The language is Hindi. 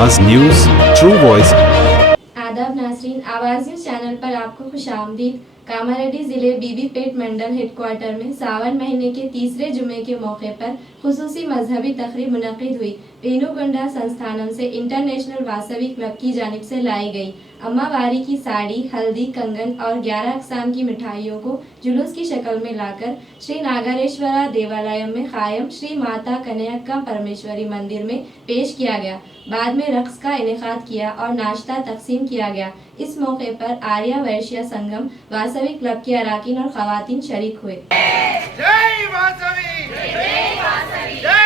आवाज न्यूज, ट्रू वॉइस। आदाब नाज़रीन, आवाज़ न्यूज़ चैनल पर आपको खुशामदीद। कामारेड्डी ज़िले बीबीपेट मंडल हेडक्वार्टर में सावन महीने के तीसरे जुमे के मौके पर खुसूसी मजहबी तकरीब मुनक़िद हुई। पेनुगोंडा संस्थानम से इंटरनेशनल वासवी क्लब की जानिब से लाई गई अम्मावारी की साड़ी, हल्दी, कंगन और 11 अक़साम की मिठाइयों को जुलूस की शक्ल में लाकर श्री नागरेश्वरा देवालयम में कायम श्री माता कन्यका परमेश्वरी मंदिर में पेश किया गया। बाद में रक्स का इनेकाद किया और नाश्ता तकसीम किया गया। इस मौके पर आर्या वैश्य संगम वासवी क्लब के अराकीन और खवातीन शरीक हुए। जय वासवी, जय वासवी, जय